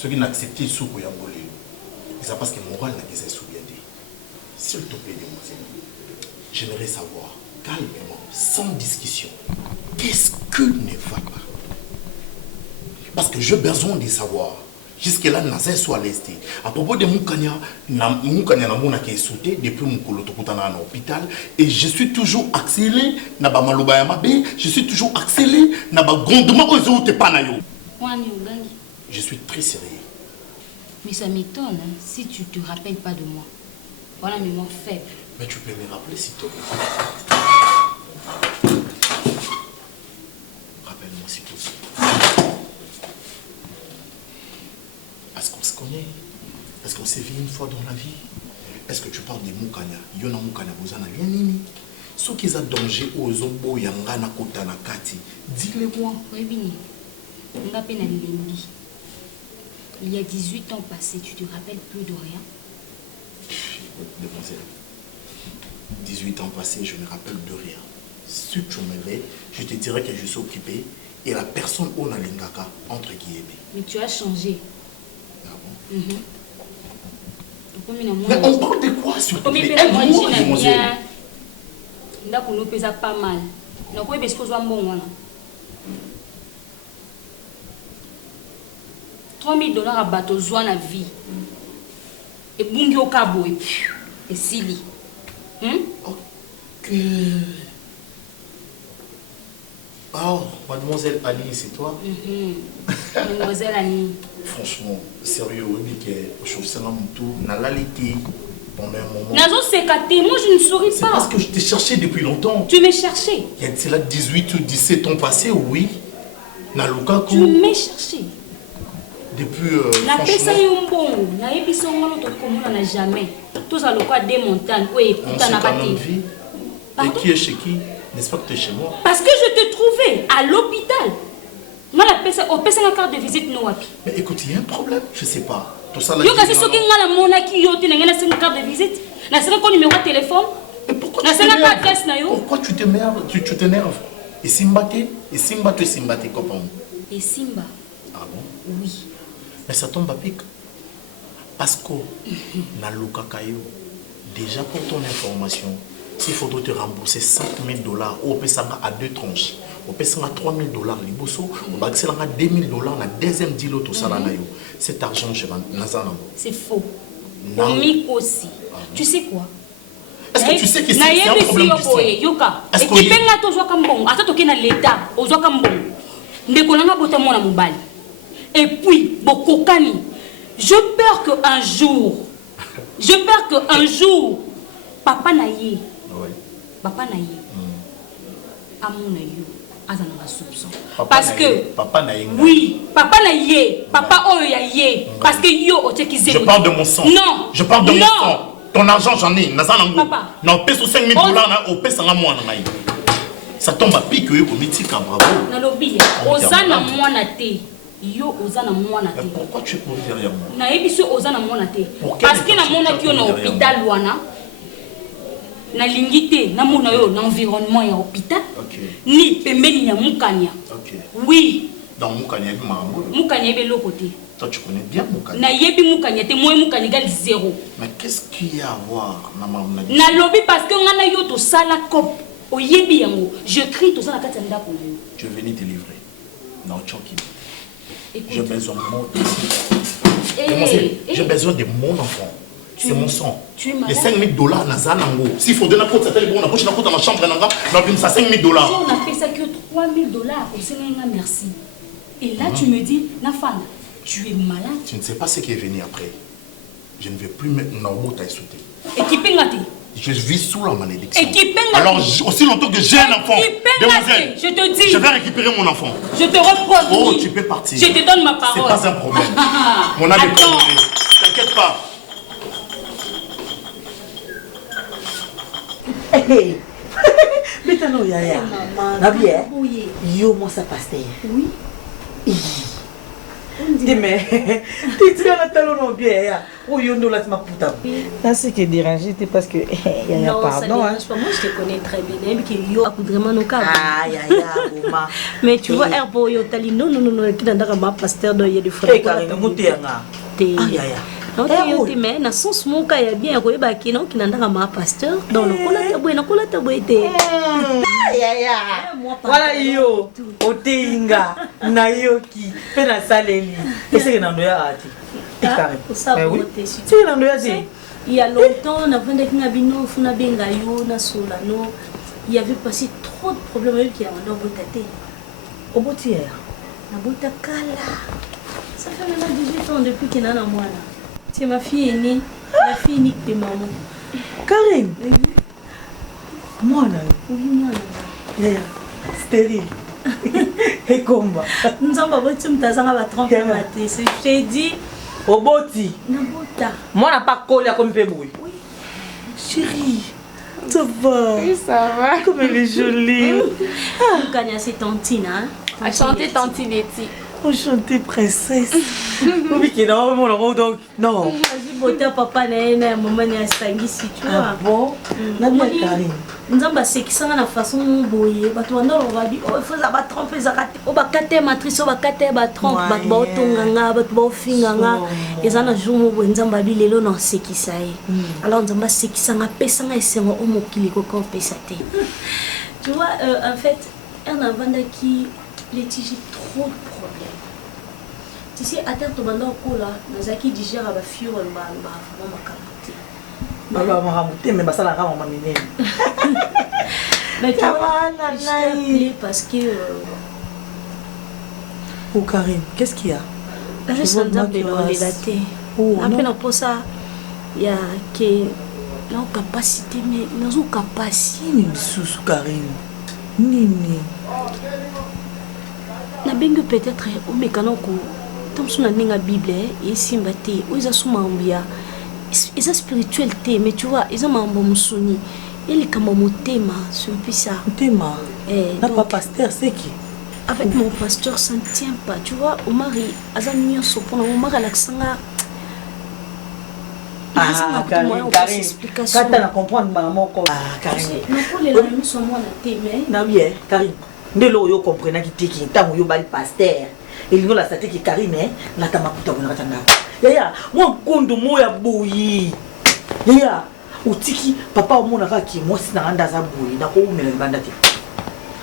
Ceux qui n'acceptent pas ce que c'est parce que moral n'a pas souviens. S'il te plaît, demoiselle, j'aimerais savoir, calmement, sans discussion, qu'est-ce que ne va pas? Parce que j'ai besoin de savoir. Jusque-là, Nazé soit lesté. À propos de Moukanya, Moukanya qui est sauté depuis mon colotokutana à l'hôpital. Et je suis toujours accéléré, Naba Malobayama B, je suis toujours accéléré, Naba Gondement aux autres Panayo. Je suis très sérieux. Mais ça m'étonne hein, si tu ne te rappelles pas de moi. Voilà, mémoire faible. Mais tu peux me rappeler s'il te plaît. Rappelle-moi s'il te plaît. Est-ce qu'on se connaît? Est-ce qu'on s'est vu une fois dans la vie? Est-ce que tu parles de Moukanya? Yona Moukanya, vous en avez rien. Ceux qui ont danger aux zombo yangana kotana kati, dis-le-moi. Oui, Bini. Il y a 18 ans passés, tu te rappelles plus de rien? Demoiselle, 18 ans passés, je ne me rappelle de rien. Si tu m'avais, je te dirais que je suis occupé et la personne on a l'ingaka entre guillemets. Mais tu as changé. Ah bon? Mais on parle de quoi sur toi? Aide-moi, demoiselle. Nous pèse pas mal. Donc, oui, parce que je bon. 3 000 $ à bateau, joie la vie. Et bungi au cabo et Sili. Ok. Oh, mademoiselle Annie, c'est toi? Mademoiselle Annie. Franchement, sérieux, oui, que je trouve ça dans la lité pendant un moment. Nazo Sekate, moi je ne souris pas. C'est parce que je t'ai cherché depuis longtemps. Tu m'as cherché. Il y a là 18 ou 17 ans passés, oui. Tu m'as cherché. Depuis la pesa yombo na ebiso ngolo to komona na jamais tous à l'oka des montagnes ou écoute na kati et qui est chez qui n'est-ce pas que tu es chez moi parce que je te trouvais à l'hôpital moi la pesa au pesa na carte de visite no wapi mais écoute il y a un problème je sais pas tout ça là yo kasi soki ngala mona ki yo te na ngana sen carte de visite na sen ko numéro de téléphone mais pourquoi tu t'énerves pourquoi tu t'énerves tu t'énerves et Simba copain et Simba ah bon oui. Mais ça tombe à pic. Parce que, dans le cacayo, déjà pour ton information, s'il faudrait te rembourser 5 000 $, ou on peut s'en à 2 tranches, on peut s'en à 3 000 $, les bossos, on va accéder à 2 000 $, la deuxième deal tout ça là. Cet argent, je vais c'est faux. Omi aussi. Tu sais quoi? Est-ce que tu sais que c'est un problème d'histoire? Yoka, et qui peine à toi, Kambon, à toi, l'État, aux Kambon, ne connais pas mon mobile. Et puis, Bokokani, je peur qu'un jour, papa naïe, papa naïe, amour naïe, azana soupçon. Parce que, papa naïe, oui, papa naïe, papa oyaye, parce que yo o teki. Je parle de mon sang. Non. Je parle de mon sang. Ton argent j'en ai, papa. Non, paye 5 000 $, au paye ça moi naïe. Ça tombe à pique au mythique, bravo. Nalobi, ozana moi naté. Yo ozana mwana te. Pourquoi tu es couru derrière moi? Na ebiso ozana mwana te. Parce que na mona ki na hôpital wana. Na lingité na mona yo na environnement ya hôpital. Ni pembeni ya Mukanya. Oui. Dans Mukanya bi mambo. Mukanya be lokoté. Toi tu connais bien Mukanya. Na yebi Mukanya te moi Mukanya gal 0. Mais qu'est-ce qu'il y a à voir na mamna? Na lobi parce que ngana yo to sala cop. O yebi yango. Je crie to sala kati ndako na yo. Je vais venir te livrer. Na choki. J'ai besoin de mon j'ai besoin de mon enfant. C'est mon sang. Les 5 000 $, Nazanango. S'il faut donner un coup de satellite, on a couché dans ma chambre, on a ça 5 000 $. On a fait ça que 3 000 $. Au Sénégal, merci. Et là, tu me dis, Nafana, tu es malade. Tu ne sais pas ce qui est venu après. Je ne vais plus mettre mon amour à sauter. Et qui pingati? Je vis sous la malédiction. Et qui pingati? Alors, aussi longtemps que j'ai un enfant, demoiselle, je te dis. Je vais récupérer mon enfant. Je te reprends. Oh, tu peux partir. Je te donne ma parole. C'est pas un problème. Mon âme est pardonnée. T'inquiète pas. Hey, maintenant, Yaya. Nabié, yo, moi, ça passe. Oui. Mais tu as le talon bien. Oh, you know, là, tu m'as poussé. Là, c'est qui est dérangé, c'est parce que. Il y a pardon. Moi, je te connais très bien. Même que yo a vraiment nos cas. Ah, ya, mais tu vois, Herbo, yo, tali, non, qui n'a pas ma pasteur, il y a des frères. Eh, Karine, Moutianga. Ah, ya. Non, mais dans sens mon cas, il y a bien un qui n'a pas ma pasteur. Dans le cola. Voilà, yo, Otinga, Nayoki, Pena Saleli. Et c'est que dans le ati. Il y a longtemps, on a vendu avec Nabino, Funabengayo, Nasolano. Il y avait passé trop de problèmes qui ont dans Botate. Au boutière. Na Botakala. Ça fait maintenant 18 ans depuis qu'il y a un mois. C'est ma fille aînée, la fille unique de maman. Karine. Moi, oui, moi. Stérile. Et combat. Nous avons pas de temps à 30 matin. J'ai dit. Au boti. Nabota. Moi, n'a pas collé comme Pébouille. Oui. Chérie. Ça va. Oui, ça va. Comme elle est jolie. Vous gagnez cette tantine, hein? À chanter Tantine Letty. Enchantée princesse. Oui, qui non, mon rôle donc. Non. Vas-y, beauté, papa, n'a un moment, n'a pas ici, tu vois. Ah bon? N'a bien Karine. Nous avons c'est qui sont la façon boyer. Bah, on va dire, oh, il faut ça va tromper, ça va. Oh, bah, quatre matrice, oh, bah, quatre bah, trompe, bah, bah, tonganga, bah, bah, finganga. Et ça, nous jouons au Nzamba, lui, les lots, non, c'est qui ça est. Alors, nous avons c'est qui sont à pesanga et c'est un homme qui les coco pesate. Tu vois, en fait, un avant qui litige trop de problèmes. Tu sais, à terre, tu vas dans le là, nous avons qui digère à la fiole, bah, vraiment, ma capote. Baba m'a ramouté, mais ça la rame m'a miné. Mais tu vois, parce que... Oh Karine, qu'est-ce qu'il y a? Je sens que c'est la tête. Après, pour ça, il y a la capacité, mais nous avons capacité. Nini sous Karine? Nini? Na bengue peut-être au mécano ko tant sur la Bible et simbate ou ils assument ambia ils spiritualité mais tu vois ils ont mambo musuni il est comme mon thème c'est un peu ça thème n'a pas pasteur c'est qui avec mon pasteur ça ne tient pas tu vois au mari azamio sopona au mari alaksanga Karine quand tu as comprendre maman ko Karine non pour les hommes sont moi na thème na bien Karine ndelo yo comprendre ki teki ntango yo bali pasteur elingo la sate ki Karine na tamakuta bona katanga yaya moi kondo moya boyi yaya utiki papa omona kaki moi sina nganda za boyi na ko umela libanda te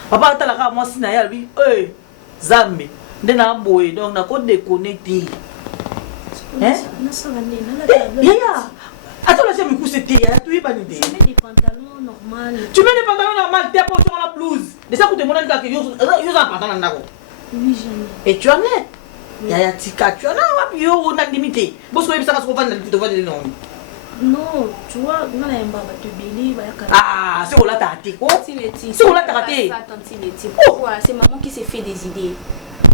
papa atala ka moi sina ya bi zambe ndena boyi donc na ko déconnecter yaya attends la chème couche te ya tu iba ni des pantalons normaux tu mets des pantalons normaux t'es pas sur la blouse de ça que te montre que yo za pantalon ndako oui jamais et tu en es yaya tika tu en as yo on a limité parce que ça se trouve dans le devant de non non tu vois on a un baba te belé ba ah c'est on l'a tâté quoi c'est on l'a tâté pourquoi c'est maman qui s'est fait des idées.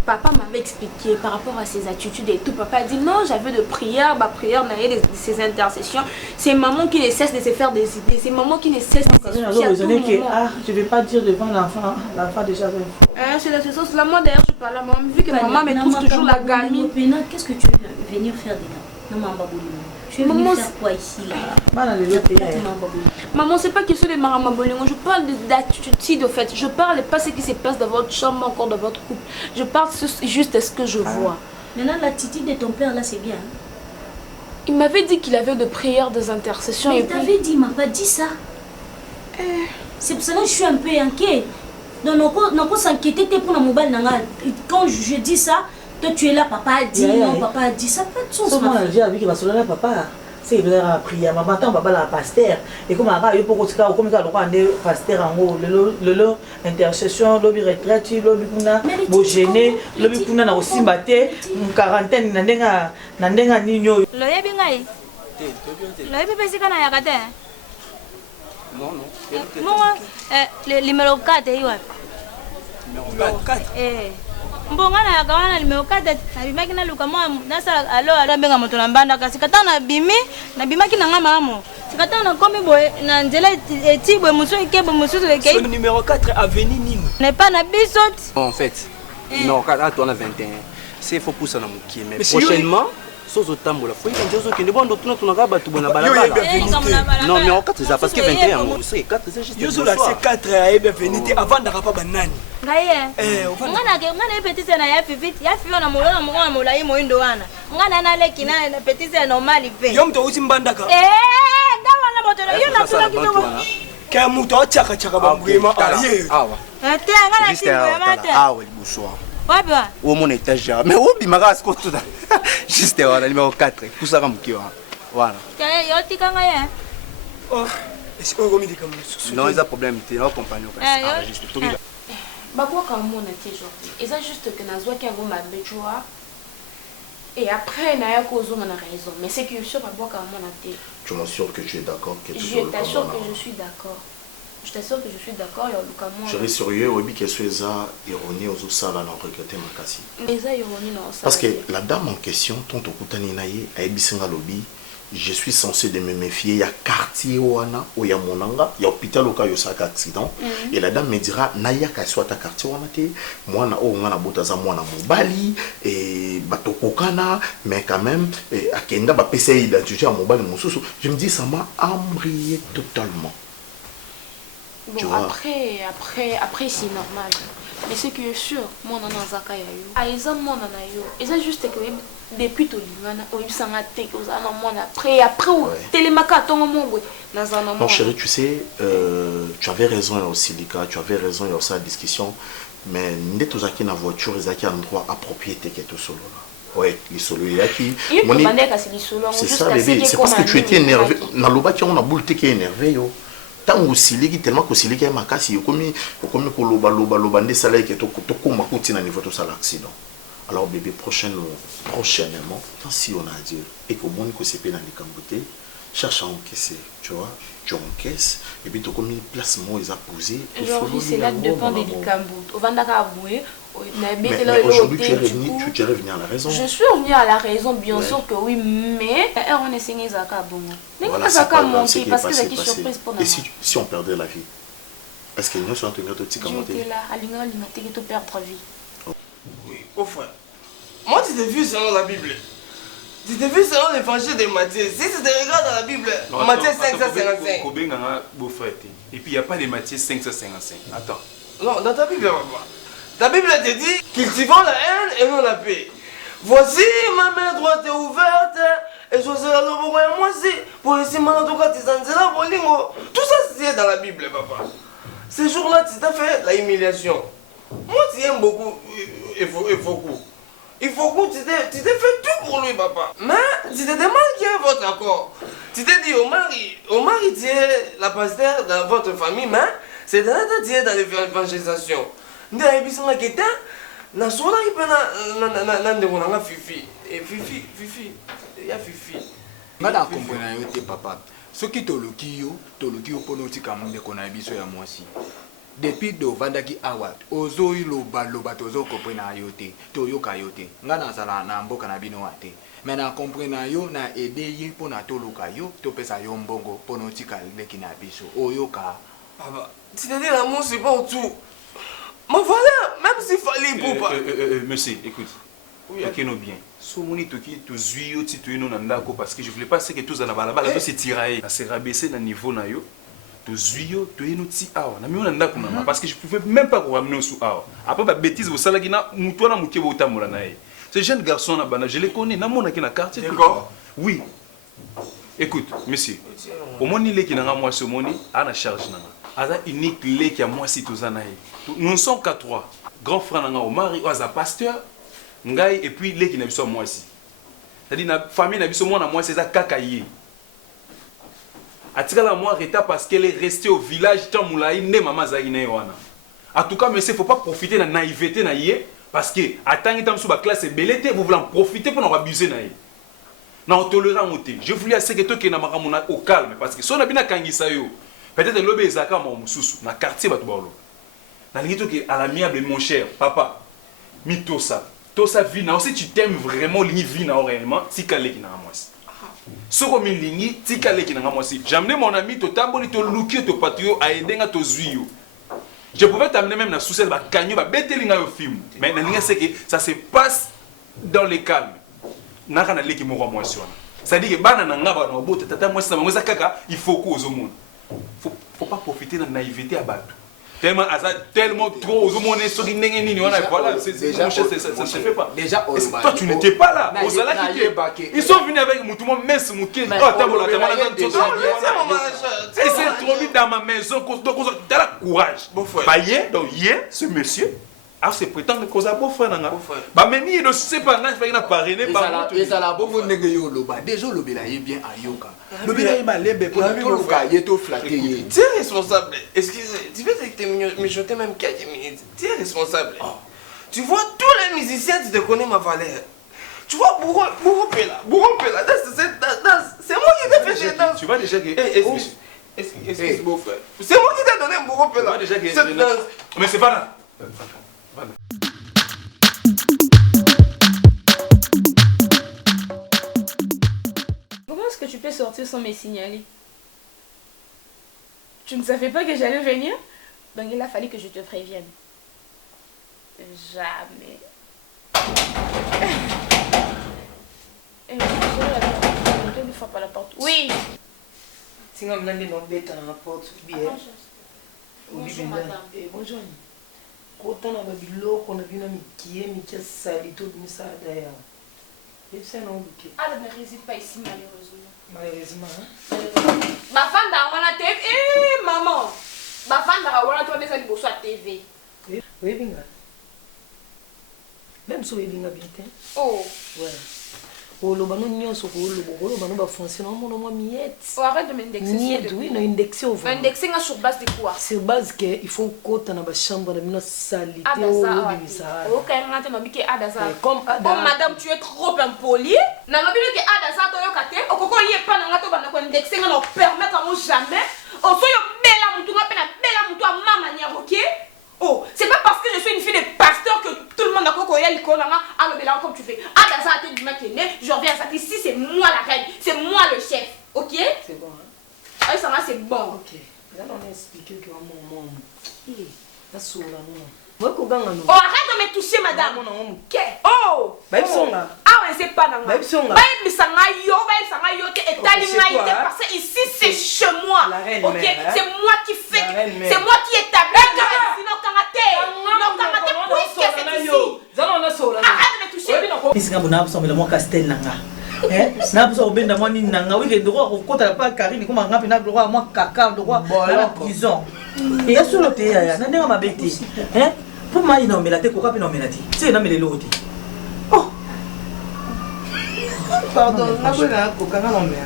Papa m'avait expliqué par rapport à ses attitudes et tout. Papa a dit non, j'avais de prière, ma prière n'a rien de ses intercessions. C'est maman qui ne cesse de se faire des idées. C'est maman qui ne cesse de se faire des idées. Je ne vais pas dire devant l'enfant. L'enfant déjà. C'est dans ce sens-là. Moi d'ailleurs, je parle à maman. Vu que maman me trouve toujours la gamine. Qu'est-ce que tu veux venir faire dedans? Non, maman. Tu veux venir faire quoi ici là? Maman, c'est pas question de maramabolingo. Je parle d'attitude de fait. Je parle pas ce qui se passe dans votre chambre, encore dans votre couple. Je parle juste de ce que je vois. Maintenant, l'attitude de ton père là, c'est bien. Il m'avait dit qu'il avait de prières, des intercessions. Mais il t'avait dit, il m'a pas dit ça. C'est pour ça que je suis un peu inquiet. Donc, on peut s'inquiéter pour la mobile. Quand je dis ça, toi tu es là, papa a dit, non, papa a dit, ça peut être son. Moi, j'ai vu qu'il va se donner papa. C'est il a prié. Ma maman, papa la pasteur. Et comme il y a beaucoup de cas, comme ça, le pasteur en haut, le intercession, le retraite, le bogéné, le bikuna na aussi batté, une quarantaine, nandenga nino. Le yebingai. Le yebipesi kana yakate. Non. Le numéro 4 est quoi? Numéro 4. Mbonga na yakawana numéro 4 na bimaki na luka mwa nasa alo benga moto na mbanda kasi kata na bimi na bimaki na ngama amo kata na komi boy na nzela etibwe muso ekebo muso ekei. Le numéro 4 avenue Nîmes. N'est pas na bisot. En fait, numéro 4 à toi on a 21. c'est faut pousser na mukie mais prochainement sozo tambola faut que njozo kende bondo tuna ka batu bona balabala non mais on 4 parce que 21 c'est 4 c'est juste yozo la c'est 4 ya bienvenue avant d'arapa banani ngaye ngana petite na ya vivit ya fio na mola yi moindo wana ngana na leki na petite normal pe yo mto usi mbandaka ndawana moto yo na tula kitoko ka muto chaka bambwema aye awa ate ngana timwe mate awa libuso wapi wa au mon étagère mais obi magas ko tout juste voilà numéro 4 poussa comme qui voilà yo tika ngaye oh est-ce que gomi dikam non il y a problème tu es compagnon parce juste tout Bakwa quand mon a aujourd'hui et ça juste que nazwa qui ngo mabe tu vois et après na ya kozo na raison mais c'est que sur bakwa quand mon a té tu m'assures que tu es d'accord que je t'assure que je suis d'accord. Je t'assure que je suis d'accord, il y a Lucas moi. Je suis sérieux, oui, que ce soit ironie aux autres là, on regrette ma casse. Mais ça ironie non ça. Parce que la dame en question, tonto kutani naie, a ebisinga lobby, je suis censé de me méfier. Il y a quartier wana, où il y a monanga, il y a hôpital au cas où il y a accident. Et la dame me dira, naya ka soit ta quartier wana te, moi na o ngana botaza moi na mobali et batokokana, mais quand même akenda ba pesa identité à mobali mususu. Je me dis ça m'a embrayé totalement. Bon, après c'est normal. Mais c'est que sûr, moi on a zaka yayo. Ah, ils ont mon anayo. Ils ont juste que depuis tout l'ingana, on y s'en a été que ça non mon après télémaka ton mon nazana. Non chérie, tu sais, tu avais raison aussi Lika, tu avais raison il y a aussi la discussion, mais n'est tout ça qui na voiture, ils ont un endroit approprié que tout solo là. Ouais, les solo il y a qui. C'est ça bébé, c'est parce que tu étais énervé. Na loba qui on a boule qui est énervé yo. Tant aussi les tellement que les gars makasi comme loba ndé salaire que to koma kuti na niveau to ça l'accident. Alors bébé prochainement si on a dit et que bon que c'est pas dans les camboté cherche à encaisser tu vois tu encaisses et puis tu comme place moi ils a posé aujourd'hui c'est là dépend des cambout au vandaka aboué mais aujourd'hui tu es revenu à la raison. Je suis revenu à la raison bien sûr que oui mais on est signé zaka bon. Voilà, zaka monter parce que c'est qui surprise pour nous. Et si on perdait la vie est-ce que nous sommes en train de te commenter? J'étais là à l'ingénieur qui te perdre vie. Oui, au frère. Moi, tu t'es vu selon la Bible. Tu t'es vu selon l'évangile de Matthieu. Si tu te regardes dans la Bible, Matthieu 555. Et puis il n'y a pas les Matthieu 555. Attends. Non, dans ta Bible, papa. Ta Bible te dit cultivons la haine et non la paix. Voici ma main droite est ouverte et choisir le bon et moi aussi. Pour ici, maintenant, tout ça, c'est dans la Bible, papa. Ces jours-là, tu t'as fait la humiliation. Moi, tu aimes beaucoup. Il faut que tu t'es fait tout pour lui, papa. Mais tu te demandes qui est votre accord. Tu t'es dit au mari, tu es la pasteur dans votre famille, mais c'est dans la tu es dans l'évangélisation. Nde ebisanga keta na sola ipena na ndeko na fifi et fifi ya fifi ngada comprendre yo te papa soki toloki yo pono tika ndeko na biso ya mwasi depuis do vandaki awa ozo loba tozo comprendre yo te toyoka yo te ngana sala na mboka na bino ate mais na comprendre yo na aider ye pona toloka yo to pesa yo mbongo pono tika leki na biso oyoka papa c'est-à-dire l'amour c'est pas tout. Mais voilà, même s'il fallait pour pas. Monsieur, écoute. Oui, ok, non bien. Somoni toki to zuyo ti to ino nandako parce que je voulais pas que tous en bala bala c'est tirailler, c'est rabaisser dans niveau na yo. To zuyo to ino ti awa. Na mi nandako na parce que je pouvais même pas ko ramener sous awa. Après ba bêtise au salaki na muto na muke bo tamola na ye. Ce jeune garçon na bana, je les connais na mona ki na quartier. D'accord. Oui. Écoute, monsieur. Au moni le ki na moi ce moni a na charge na. Aza unique le qui a moi si tous en nous ne sommes qu'à 3. Grand frère nanga Omari, Oza pasteur, Ngai et puis les qui n'a pas moi ici. C'est-à-dire la famille n'a pas moi moi c'est ça kakaye. Atika la moi reta parce qu'elle est restée au village tant moulaï ne maman zaïne wana. En tout cas monsieur faut pas profiter de la naïveté na yé parce que attendre tant sous la classe belete vous voulez en profiter pour nous abuser na yé. Na tolérant monter. Je voulais assez que toi qui na makamona au calme parce que si on a bien kangisa yo peut-être l'obé ezaka mo mususu na quartier batubalo. Na lingito que à l'amiable mon cher papa mitosa. Tosa vie na aussi tu t'aimes vraiment lingi vie na réellement tikale ki na moi. Soko min lingi tikale ki na moi. J'ai amené mon ami to tamboli to luki to patrio a edenga to zuyo. Je pouvais t'amener même na souci ba kanyo ba betelinga yo film. Mais na linga c'est que ça se passe dans le calme naka na leki moko mwasi wana c'est-à-dire que bana na ngaba na bota tata mwasi na mwasi kaka il faut ko ozomona faut pas profiter de la naïveté à battre tellement trop aux hommes ça voilà ça ne se fait pas déjà toi tu n'étais pas là ils sont venus avec tout le monde mais c'est c'est trop vite dans ma maison donc t'as le courage donc hier ce monsieur se prétendre que ça beau frère nanga ba même il ne sait pas na fait na parrainer par et ça la bongo nenge yo loba déjà lobela est bien ayoka lobela est malembe pour tout ka yeto flatter tu es responsable excusez tu veux me chanter même quelques minutes tu es responsable tu vois tous les musiciens tu te connais ma valeur tu vois Bourou Pela c'est moi qui t'ai fait cette danse tu vois déjà que excuse mon frère c'est moi qui t'ai donné Bourou Pela cette danse mais c'est pas là. Comment est-ce que tu peux sortir sans me signaler? Tu ne savais pas que j'allais venir? Donc il a fallu que je te prévienne. Jamais. Ne frappe pas la porte. Oui. Sinon, on a des noms bêtes dans la porte. Bonjour madame. Bonjour. Quand on a vu l'eau, on a vu qui est sali tout le ça d'ailleurs. Et c'est non ok. Elle ne réside pas ici malheureusement. Malheureusement. Ma femme d'Awana TV. Eh maman. Ma femme d'Awana toi déjà liboso à TV. Oui bien. Même si il y a bien. Oh. Ouais. Oh le banon nyon so le banon va fonctionner mon moi miette. Oh arrête de m'indexer. Miette oui, on a indexé au vrai. Indexer sur base de quoi? Sur base que il faut côté dans la chambre de mina salité au ça. OK, ngate no bike adaza. Comme Ada. Oh madame, tu es trop impoli. Na no bike adaza to yokate. Okoko yepa na ngato bana ko indexer na permettre mo jamais. O so yo bela mutu nga pena bela mutu a ma manière, OK? Oh, c'est pas parce que je suis une fille de pasteur que tout le monde a coco yel kolanga alors bela comme tu fais. Adaza a été du matin, je reviens à ça. Ici c'est moi la reine, c'est moi le chef. OK? C'est bon. Ah ça va c'est bon. OK. Là on a expliqué que mon la sola non. Moi ko ganga no. Oh arrête de me toucher madame. Oh, baby songa. Ah ouais, c'est pas dans baby songa. Baby sanga yo te etalinga parce que ici c'est chez moi. OK? C'est moi qui fais c'est moi qui établis sinon kangate puisque c'est ici. Zana na sola. Arrête de me toucher. Ici ngabo na somela mo castel nanga. Na buso obenda mo nini nanga oui le droit ko kota pa Karine comme ngapi na droit moi caca droit la prison. Et ya solo te ya na ndenge mabeti. Pour moi, il n'a pas été coupé, il n'a pas été. C'est un homme l'autre. Oh! Pardon, je n'ai pas coupé, non, mais.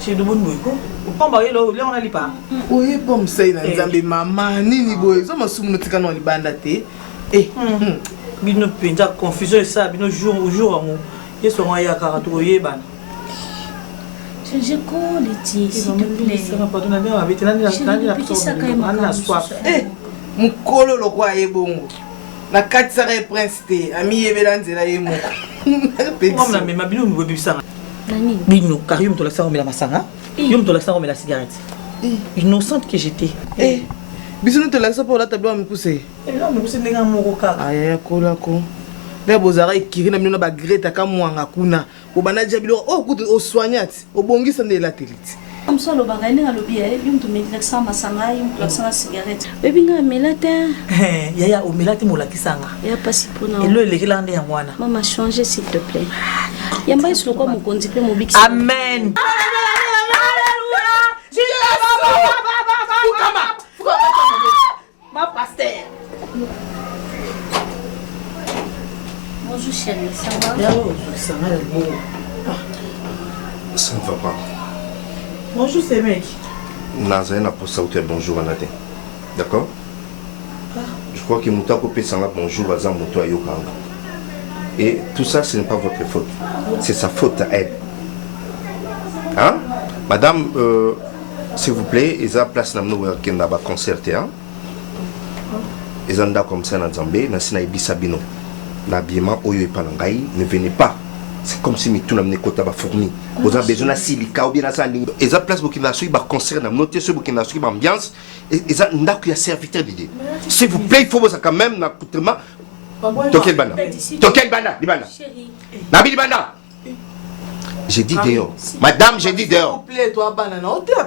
C'est de bon goût. Vous pouvez là, on a pas. Oui, bon, c'est un maman, ni boy, ça m'a soumé tika no libandate. Eh, bino penja confusion ça, bino jour au jour amour. Ils sont en ya karato yeba. Je connais s'il te plaît. Ça va pas donner bien avec la soif. Eh. Mukolo lo kwa ebongo na katisa ka prince te ami yebela nzela ye moko comme la même bino nous bebisa nani bino car yo mtola sa la masanga yo mtola sa la cigarette innocente que j'étais biso nous te la sa pour la tableau me pousser non me pousser ndenga moko ka aya kola ko le bozara ekiri na bino ba greta ka mwanga kuna obana jabilo kutu o soignate obongisa ndela teliti. Comme ça, le bagage est à l'objet. Il me met l'accent à ma sanga, il me met l'accent à la cigarette. Bébé, il me met Yaya, au melate, il me sanga. Il y a pas si pour nous. Et le légulandé à moi. Maman, change s'il te plaît. Il y a pas sur le quoi mon conduit mon big. Amen. Ma pasteur. Bonjour chérie, ça va? Ça ne va pas. Bonjour, c'est mec. Nazana pour ça bonjour Anate. D'accord? Je crois que Mouta Kopé Sanga bonjour à Zamouto Ayokanga. Et tout ça, ce n'est pas votre faute. C'est sa faute à elle. Hein? Madame, s'il vous plaît, ils ont place dans nos concerté. Ils ont comme ça dans Zambé, dans Sina Ibisabino. L'habillement Oyo et Panangaï ne venez pas. C'est comme si tout le monde était fourni. Vous avez besoin de silica ou bien de ça. Ils ont place Burkina Faso, ils ont concert, ils ont noté ce Burkina Faso, ambiance. Ils ont un serviteur d'idée. S'il vous plaît, il faut quand même, Toquel Banda. Toquel Banda, Libanda. Nabi Libanda. J'ai dit dehors. Madame, j'ai dit dehors.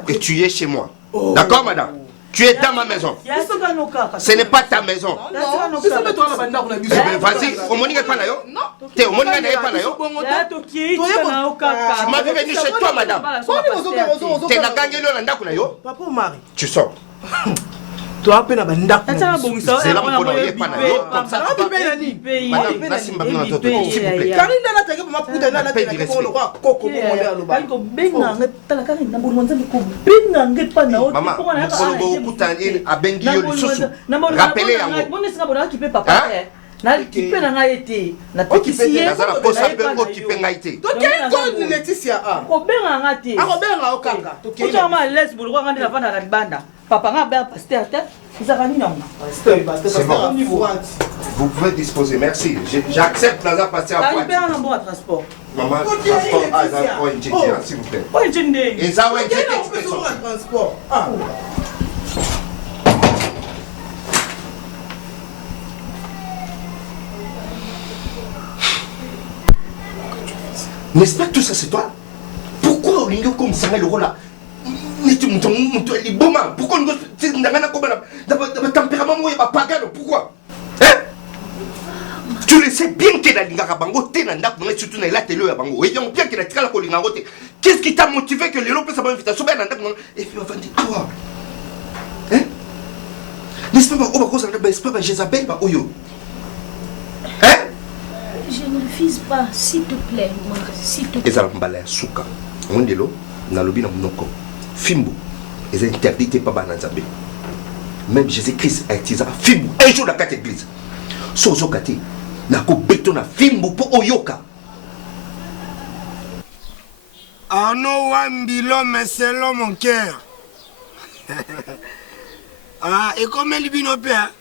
Et tu es chez moi. D'accord, madame? Tu es dans ma maison. Ce n'est pas ta maison. Vas-y, au moins, il n'y a pas là. Tu m'as vu venir chez toi, madame. Tu sors. Tu as peine à banda. C'est là où on est pas là. Comme ça, tu vas madame, merci maintenant, s'il vous plaît. Karine na teke ma puta na teke ko lo kwa koko mo le aloba. Ko benga ngetala Karine na bulwanza ko benga ngepana o maman, ko puta ni abengi yo lisusu. Rappelez yango. Moni singa bona kipe papa. Na kipe na ngaite. Na tekisi na zala posa pe ko kipe ngaite. To ke ko ni Leticia a. Ko benga ngate. A ko benga o kaka. To ke. Ko ma les bulu ko ngandi na vanda na banda. Papa nga ba pasteur te. Isakani na mona. C'est bon. Vous pouvez disposer, merci. J'accepte Plaza passer à Poitiers. T'as un bon transport. Maman, transport à Oinjete, s'il vous plaît. Oinjete. Et ça, Oinjete, tu peux transport. N'est-ce pas tout ça, c'est toi? Pourquoi on est comme ça, le rôle là? Pourquoi on a tempérament? Pourquoi? Tu le sais bien que la Lingara Bango, t'es dans la surtout dans la télé à Bango. Et bien que la Trala Kolingo, qu'est-ce qui t'a motivé que les gens puissent avoir une invitation? Et puis on va dire quoi? Hein? N'est-ce pas, n'est-ce pas, Jézabel, Oyo? Hein? Je ne refuse pas, s'il te plaît, moi, s'il te plaît. Et ça va me souka. On est là, dans le bin monoko. Fimbo, ils ont interdit tes pas Bananzabé. Même Jésus-Christ a été Fimbo, un jour dans la église. Sozo Kati. Nako betona fimbu po oyoka. Arnaud Wambilo, mais c'est là mon cœur. Et comme il vient au père,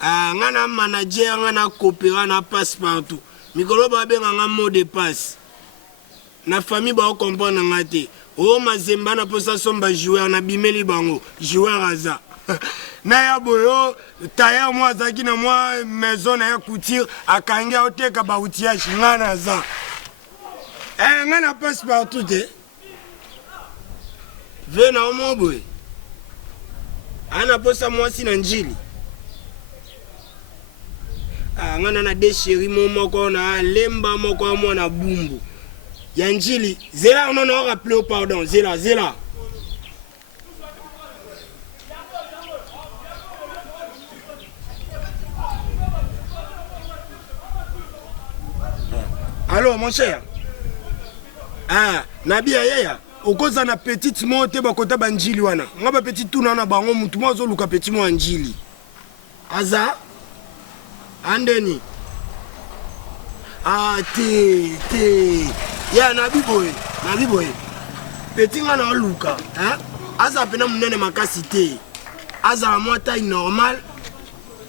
ngana manager, ngana coopéra, na passe partout. Mikolo babe ngana mot de passe. Na famille ba comprendre ngate. O mazemba na posa somba joueur na bimeli bango, joueur aza. Na ya boyo tailleur moi zaki na moi maison na ya couture akanga oteka ba outillage ngana za ngana passe partout te vena omo boy ana posa moi si na njili ngana na déchéri moko na lemba moko mo na bumbu ya njili zela on a rappelé pardon zela Alors mon cher, Nabi Ayaya, au cause na petite montée bakota banjili wana. Ngaba petite tuna na bango mutu mo zo luka petit mo anjili. Aza andeni. Te. Ya Nabi boy. Petit ngana luka, Aza pena munene makasi te. Aza mo taille normale.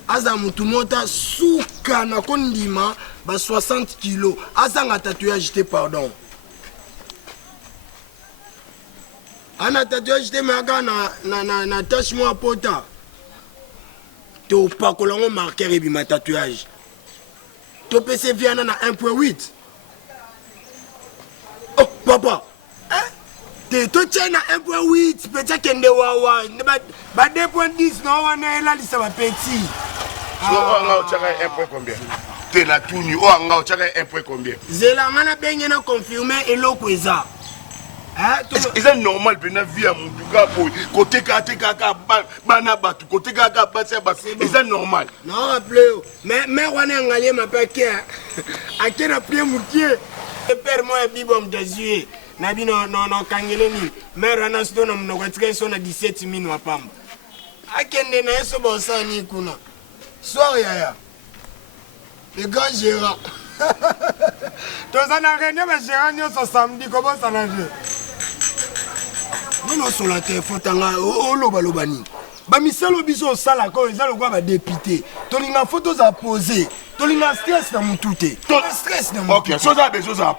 Aza mutu mota suka na kondima. 60 kilos. Azanga tatouage te pardon. Ana tatouage te maga na tache moi pota. To pakolango marqueur et bima tatouage. To PC viana na 1.8. Oh papa. To tiens na 1.8 petit kende wawa. Ba 2.10 no wana ela lisa ba petit. On a combien? La tournée, oh, on a un point combien? Zela, on a bien confirmé et l'eau eza. C'est normal, bien vu à mon gars, côté kaka, banabatu, côté kaka, c'est normal. Non, rappelez, mais on a un allié ma paquet. À quel appelé mon pied? Le père, moi, est bibom de yeux. Nabi, non, kangeleni. Mais on a son nom, on a 17 000 wapam. À quel n'est ce bon sang, ni kuna? Soir, yaya. Le gars Gérard. Tu as un arène, mais Gérard, nous sommes samedi. Comment ça n'a fait? Nous sommes sur la terre, faut t'en aller. Oh, l'obani. bamisalo biso osala ko eza lokwa badepute tolinga photo za pose tolinga stress na mutu te stress na mutu ok so za bezo za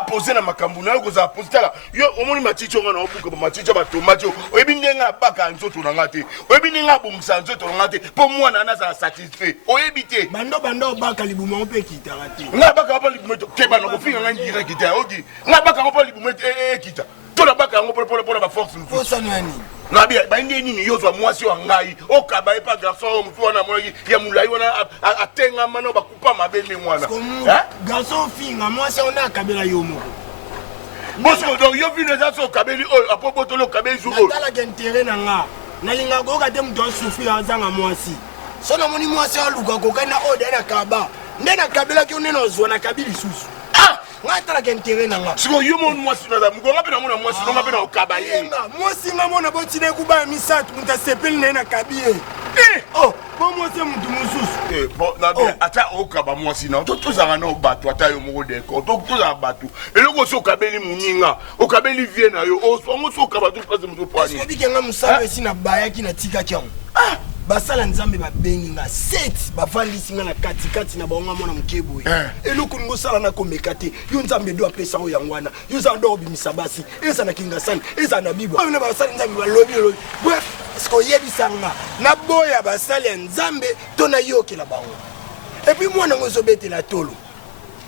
pose na makambo na yo za pose tala yo omoni machicho nga na obuka machicho ba tomate oyebi ndenga baka nzoto na ngate oyebi ndenga bomisa nzoto na ngate po mwana na za satisfait oyebi te bando baka libuma mpe kitaka te nga baka ba libuma ke ba na kofinga nga ndire kita ogi nga baka ba libuma kita to na baka ngo pour ba force nous faut ça nani na bia ba ndi nini yozwa mwasi wa ngai okaba epa garçon mtu wana mwana ya mulai wana atenga mano bakupa mabele mwana garçon finga mwasi ona kabela yo moko bosko donc yo vino za so kabeli o apopo to lo kabeli zuko tala gentere na nga nalinga ko ka te mtu souffrir azanga mwasi sona moni mwasi aluka ko kana oda na kaba ndena kabela ki uneno zwa na kabili susu ngatala kentere na nga siko yo mon mwasi na mugonga pe na mona mwasi no ngape na okaba ye mwasi nga mona botine kuba misatu muta sepeli na kabiye bon mwasi mutu mususu bon na bien ata okaba mwasi na to zanga no bato ata yo moko deko to za bato eloko so kabeli muninga okabeli vie na yo ongo so okaba to place mutu pwani est-ce que bikenga musala esi na bayaki na tika kyango basala nzambe babengi nga set bavandisi nga na katikati na bango mwana mokeboye eloko ningo osala na komeka te yo nzambe do apesa oyo yango wana yo eza ndo obimisa basi eza na kingasani eza na bibwa oyo na basali nzambe balobi bref eske oyebisa nga na boya basali ya nzambe to nayokela bango epuis mwana ngo ezobetela tolo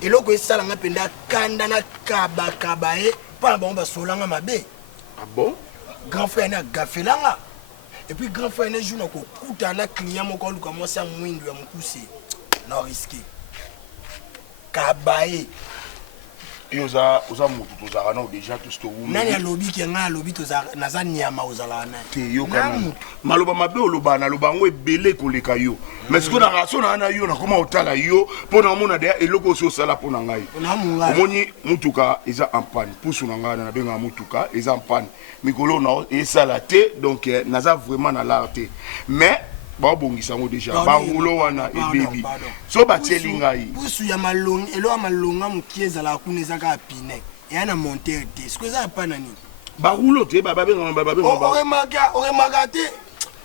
eloko esala nga mpenza kanda na kabakaba ye mpo na bango basolanga mabe bon grand frère na gafelanga. Et puis grand frère un jour na kokuta na client moko luka mwasi ya mwindu ya mukuse na risqué kabaye yoza mutu tozala na déjà tout ce room nani alobi ke nga alobi tozala naza nyama ozala na te yo kana maloba mabe oloba na loba ngo ebele koleka yo mais ce que na raso na yo na koma otala yo pona mona de eloko so sala pona ngai omoni mutuka eza en panne pusu na ngai na benga mutuka eza en panne mikolo na esala te donc naza vraiment na l'arte mais babongisa ngo déjà bangulo wana ebebi so batieli ngai pusu ya malongi elo ya malonga mukieza la kuna ezaka apine yana monter te ce que ça pas nani barulo te oremaka te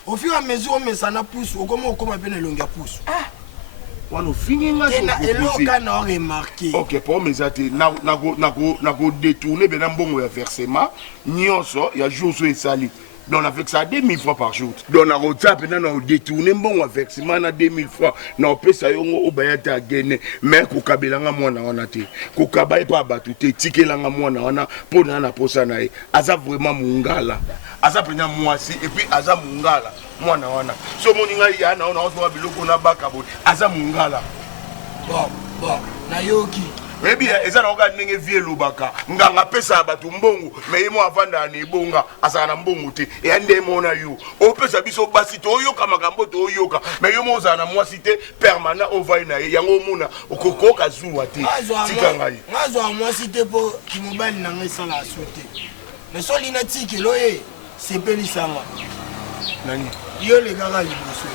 au fur et à mesure omesana pusu okoma pe na elongi ya pusu wana ofingi nga eloka na oremarke ok po meza te nako détourner bena mbongo ya versement nyonso ya jour so esali donc avec ça 2000 francs par jour donc na rota pena na détourner mbongo ya versement na 2000 francs na opesa yongo obayata agene mais kokabelanga mwana wana te kokaba epa bato te tikelanga mwana wana po na posa na ye aza vraiment mungala aza pena mwasi et puis aza mungala mwana wana so moninga ya na ona oso biloko na bakabo aza mungala bon na yoki maybe eza na oka ndenge vie lobaka nganga pesa bato mbongo mais yemo avanda na ebonga asaka na mbongo te e nde mona yo opesa biso basi to yoka makambo to yoka mais yo moza na mwasi te permanent ovai na yango mona okokoka zuwa te tika ngai ngazo mwasi te po kimobali na ngai sala asote mais so lina tiki loye sepeli sanga nani yo le gaga liboso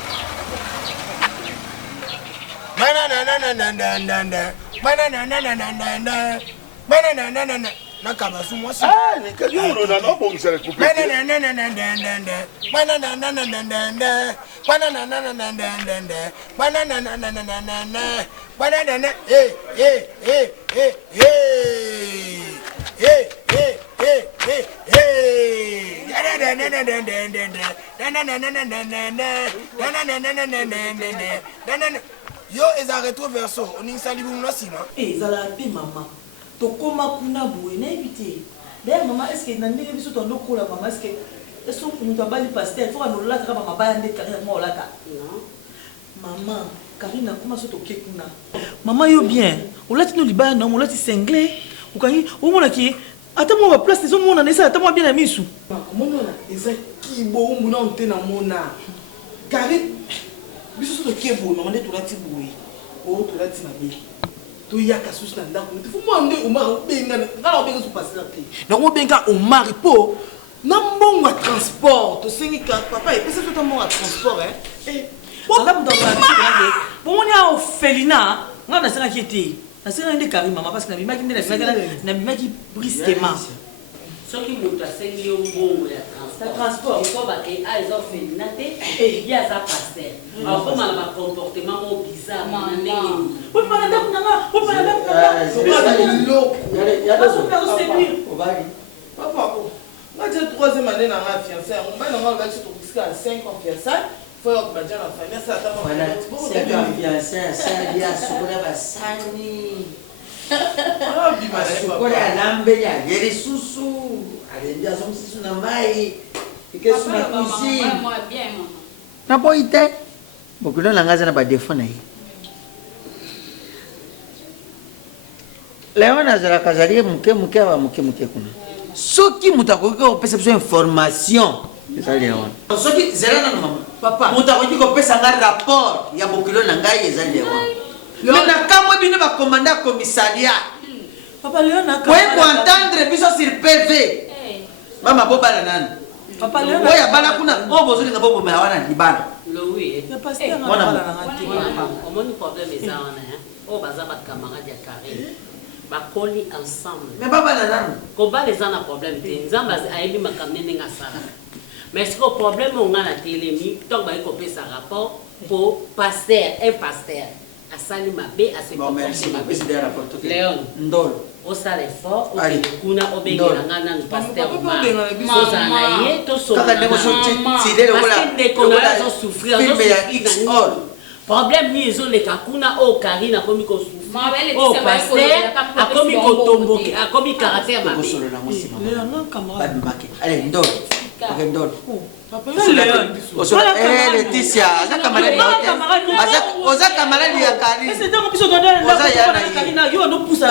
nakabasu mwasi yo eza retro verso oningisali bumu na nsima ezala pe mama tokoma kuna boye nayebi te d'ailleurs mama estce na ndenge biso tondokola mama estce moto abali paster fo anololaka kaka bamabaya nde karine akoma olata mama karine akoma so toke kuna mama yo bien olati no libaya na olati sengle okangi omonaki ata mwa baplace ezomona na esala ata mwa bien na misu omonona eza kiboumbu na onte na mona karine biso so toke boye mama nde tolati boye o tolati mabe toyaka susu na ndako te fo mwa nde omar obenga ngala obenga so pasela te nango obenga omar mpo na mbongo ya transport tosengi papa epesa so ta mbongo ya transport bomoni a ofelina nga nasengaki ete nasengaki nde kari mama parce que nabimaki nde nabimaki brusquement soki moto asengi yo mbongo ya transport transport. Il faut que ils ont fait naté. Il y a ça passer. Alors comment on va comportement bizarre Papa, moi j'ai 3e année dans ma fiancée. On va normalement à 5 ans fiancée. Faut que ma la famille ça t'a voilà 5 ans fiancée, ça dia sukura basani. Sukura lambe ya gere susu. Alendia som susu na mai. Ike suna cuisine. Moi bien maman. Na boite. Bokolo na ngaza na ba défaut na yi. Leo nazala kazalie muke wa muke kuna. Soki mutakoki kopesa biso information eza Léon. Soki zela na mama. Papa. Mutakoki kopesa nga rapport ya bokilo na ngai eza Léon. Mais na kamwe bino ba commandant commissariat. Papa Léon na. Pour entendre biso sur PV. Mama boba na nani? Papa Léon. Oya bana kuna bozo linga bobo ma wana libana. Oui. Ya pasteur na bala na ngati. Comment nous problème est ça on hein? Oh baza ba camarade ya carré. Bakoli ensemble. Mais papa na nani? Ko ba les ana problème te. Nzamba ayebi makamene nga sala. Mais ce que problème on a na télémi, donc ba ko pesa rapport pour pasteur, un pasteur. Asali mabe a se comporter mabe. Léon. Ndolo. O sale fort, o kuna obengela ngana ni pasteur ma. Mama ye to so. Kaka ndemo so tide le kola. Parce que des connards ont souffrir, ont souffrir. Problème ni ezo le kakuna o Karina komi ko souffrir. Oh pasteur a komi ko tomboki, a komi caractère mabe. Léon camarade mbake. Allez ndolo. Ok ndolo. Laetitia, aza camarade ya Oza camarade ya Karine.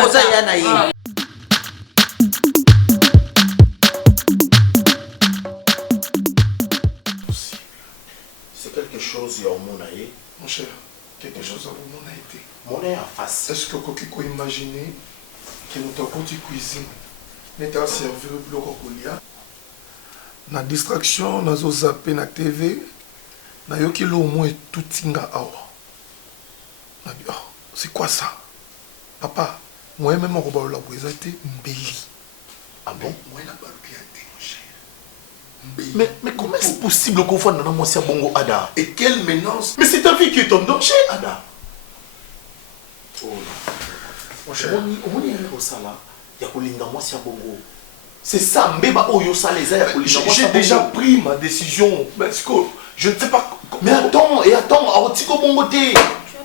Oza yana ye. C'est quelque chose ya omona ye. Mon cher, quelque chose à vous a été. Mon en face. Est-ce que vous pouvez imaginer que nous avons une cuisine, nous avons servi le bloc au colia? Na distraction, nous avons zappé na TV, nous avons dit au moins tout tinga awa. On a dit, oh, c'est quoi ça? Papa, moi-même, je vais vous présenter Mbeli. Ah bon? Moi, je vais vous présenter, mon cher. Mais comment est-ce possible qu'on fasse dans mon bongo Ada? Et quelle menace? Mais c'est ta vie qui est en danger, Ada. Oh là. Mon cher. On est au sala. Il y a Kolinga moi si bongo. C'est ça, Mbeba Oyo Saleza. J'ai déjà pris ma décision. Mais est-ce que je ne sais pas. Mais attends, Arotiko Bongoté.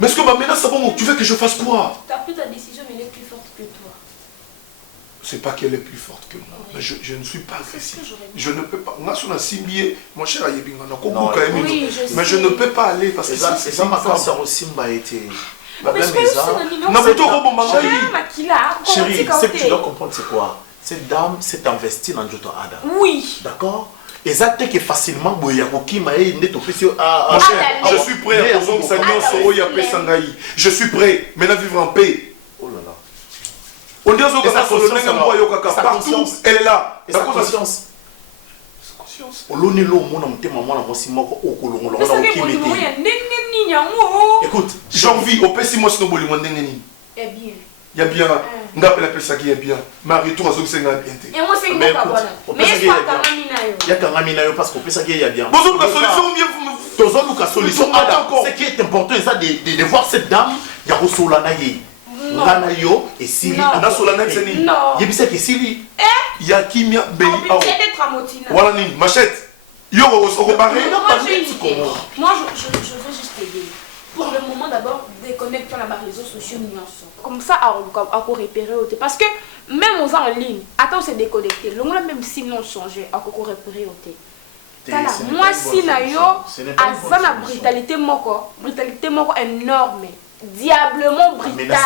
Mais est-ce que ma menace, c'est bon? Tu veux que je fasse quoi? Tu as pris ta décision, mais elle est plus forte que toi. C'est pas qu'elle est plus forte que moi. Mais je ne suis pas agressif. Je ne peux pas. Moi, je suis simbié. Mon cher Ayebinga, mais je ne peux pas aller parce que c'est ça ma cancer aussi m'a été. Chérie, ce que tu dois comprendre, c'est quoi? Cette dame s'est investie dans Joto Ada. Oui. D'accord? Et ça, t'es que facilement, Boyakoki m'a aidé au PC. Mon cher, je suis prêt à poser je suis prêt. Maintenant, vivre en paix. Oh là là. On dit que partout, elle est là. Et sa conscience. Écoute, j'ai envie, au pessimos no boli mondengeni. Eh bien. Il y a bien, ngapela pesa qui est bien. Marie toi zo senga bien té. Et moi c'est ngaka bona. Mais c'est pas kamina yo. Ya kamina yo parce que pesa qui est bien. Bonjour la solution bien Tozo luka solution ada. Ce qui est important c'est de voir cette dame ya kosola na ye. Ngana yo et Sili na sola na tseni. Yebisa ke Sili. Ya kimia beli awa. Voilà ni machette. Yo au barré. Moi je veux juste t'aider. Pour le moment d'abord, déconnecte pas les réseaux sociaux nuances. Comme ça, à repérer. Parce que même aux en ligne, attends, c'est déconnecté. Le monde même si non changé, à repérer. Moi, si nayo, à la brutalité moko énorme. Diablement brutal.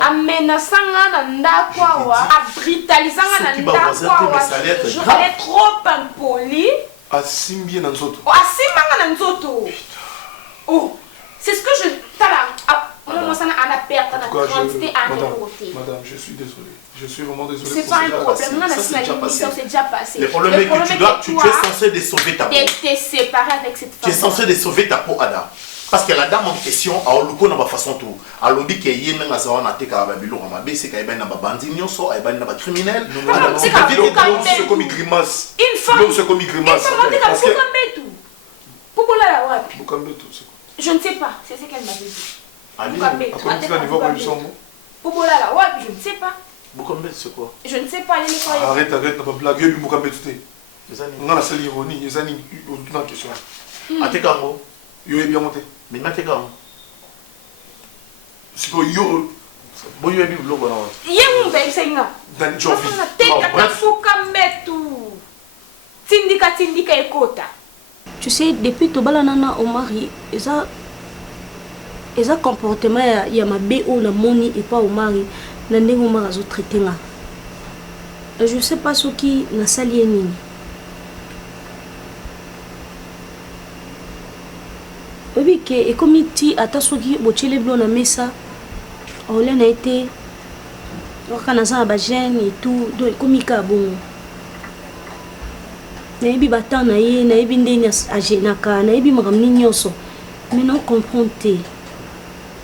Amenaçant Nandakwa, à brutalisant Nandakwa. J'aurais trop impoli. À Simbi Nanzoto. À Simbi Nanzoto. Oh. C'est ce que je... Madame, je suis désolé. Je suis vraiment désolé. C'est pas un problème. Non, c'est déjà passé. Le problème est que tu es censé de sauver ta peau. T'es séparé avec cette femme. Tu es censé de sauver ta peau, Ada. Parce que la dame en question a eu une façon tout. Alors dit que hier même à ça on a été capable de bilou ramaber c'est qu'il y a une bandit nyonso, il y a une criminel. C'est comme une grimace. Une femme. L'homme c'est comme une grimace. Parce que pourquoi là wapi? Bukambetu c'est quoi? Je ne sais pas, c'est ce qu'elle m'a dit. Allez, après tu vas niveau évolution. Pourquoi là wapi? Je ne sais pas. Bukambetu c'est quoi? Je ne sais pas, les nettoyer. Arrête, pas blaguer du Bukambetu t'es. On a la seule ironie, les années dans la question. À tes carreaux. Yo est bien monté. Mais ma tes carreaux. C'est quoi yo? Bon yo est bien blog là. Yé mon père c'est nga. Dans Jovi. Tindika ekota. Tu sais, depuis Tobala Nana Omari, ils ont comportement il y a ma BO la moni et pas Omari, n'andeng Omar azo traité nga. Je sais pas ce qui n'a sali nini. Oui que et comme ti ata soki bochele blo na mesa, on a été wakanaza ba jeune et tout, donc comme ka bon. Naibi batan na ye naibi ndeni ajenaka naibi makamni nyonso mais non comprends te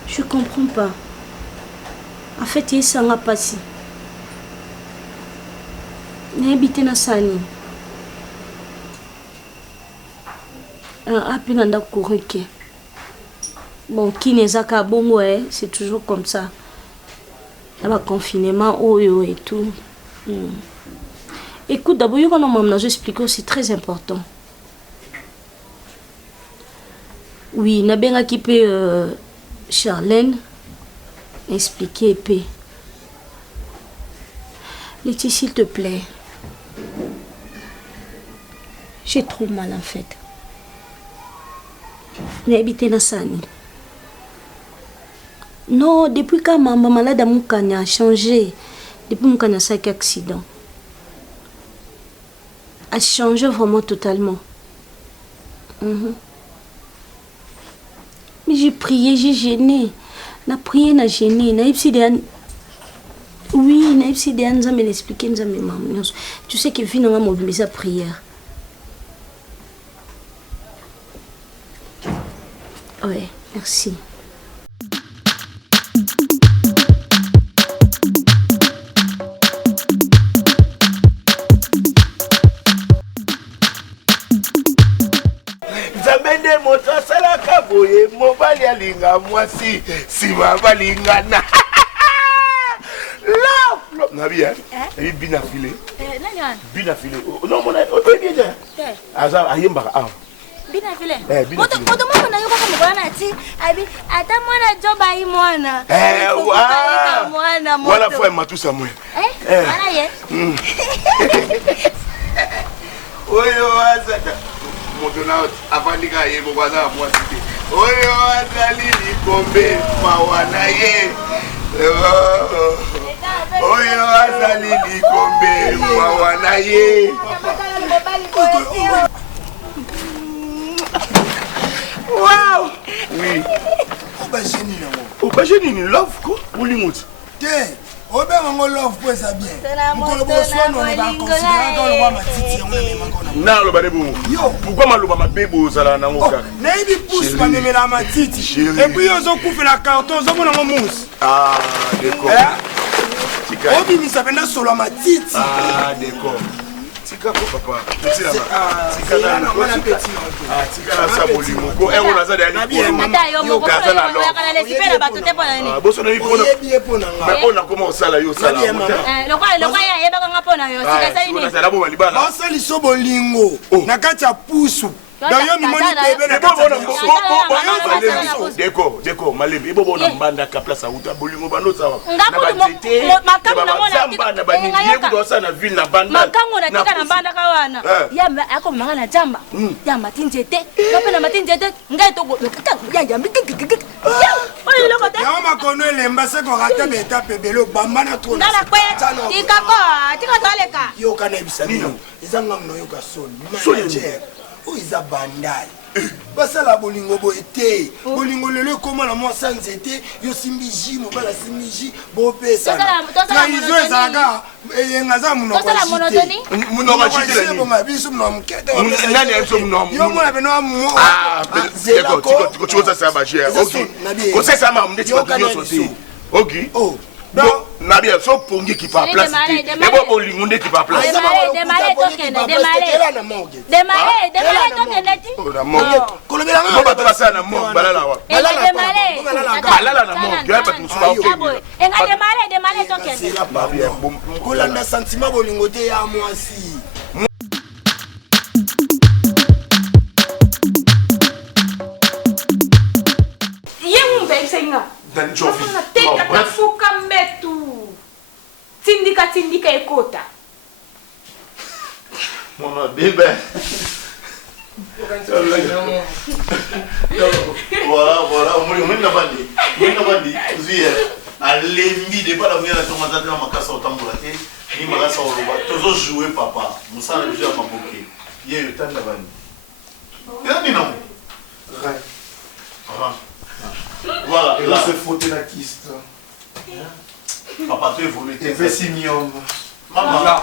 je comprends pas en fait il sanga pasi naibi te na sani apina nda koreke bon qui nezaka bongo c'est toujours comme ça là confinement oyo et tout. Écoute, d'abord, je explique aussi très important. Oui, n'a bien équipé Charlène expliquer épée. Letty, s'il te plaît. J'ai trop mal en fait. J'ai habité dans Sani. Non, depuis quand ma malade à Moukanya a changé, depuis Moukanya a eu un accident. A changé vraiment totalement. Mais j'ai prié, j'ai gêné. Na prié, na gêné. Na ipsidean. Oui, na ipsidean, ça me l'expliquer, ça me maman. Tu sais que finalement, mon bébé, sa prière. Ouais, merci. Moto salaka boye mobali alinga mwasi sima balingana love nabi eh bina filé bina filé non mon bien déjà aza ayemba ah bina filé bina filé moto mwana na yoka mwana ti abi ata mwana joba yi mwana mwana moto wala fois matusa mwe wala ye oyo azata moto na afandika yebo kwaza mwasite oyo azali likombe mawana ye oyo azali likombe mawana ye wow oui obageni ni love ko ulinguti te obenga ngo love po eza bien mukolo boswano ne ba considérer que le roi matiti yango na memanga na na lo ba debo yo pourquoi maloba mabebo ozala nango kaka na ibi pousse ba memela matiti et puis ozo kufela carton ozo mona ngo mousse ah d'accord tika obi misapenda solo matiti ah d'accord tika ko papa tika na mwana petit tika na sabolimo ko engo na zada ya yo kaza na lo kana lesipela batote pona nini boso na ipona ba ona koma osala yo sala lokwa ya yeba nga pona yo tika sali ni sala bo malibala osali so bolingo na kati ya pusu dayo mimoni bebe na Deko, malembe ibo bona mbanda ka place auta bolingo bano sawa. Makango na mona na bani yego dosa na ville na banda. Makango na tika na banda ka wana. Yamba ako manga na jamba. Yamba tinjete. Lope na matinjete ngai to lokita ya yamba. Oyo lokota. Ya makono elemba se ko rata beta pebelo bamba na tona. Ndala kwe. Tika toleka. Yo kana bisabino. Ezanga mno yo ka soni. Manager. Où ils a bandal basala bolingo boye te bolingo lelo ekoma na mwa sa nzete yo simbi ji mobala simbi ji bopesana trahison ezalaka eyenga aza munoko biso munoko mokete yo mona pene wa mozelako Nabia, so pongi qui pas place. Et bon, bolingonde qui pas place. Démarrer, fuka metu tindika ekota mama bébé voilà on n'a pas dit vous alembi de pas la venir à tomate dans ma casse au tambourate ni ma casse au roba toujours jouer papa musa na jouer ma boké yé le temps d'avant et non voilà, et là c'est frotter la kiste. Papa, tu évolues. Et fais 6 millions. Maman.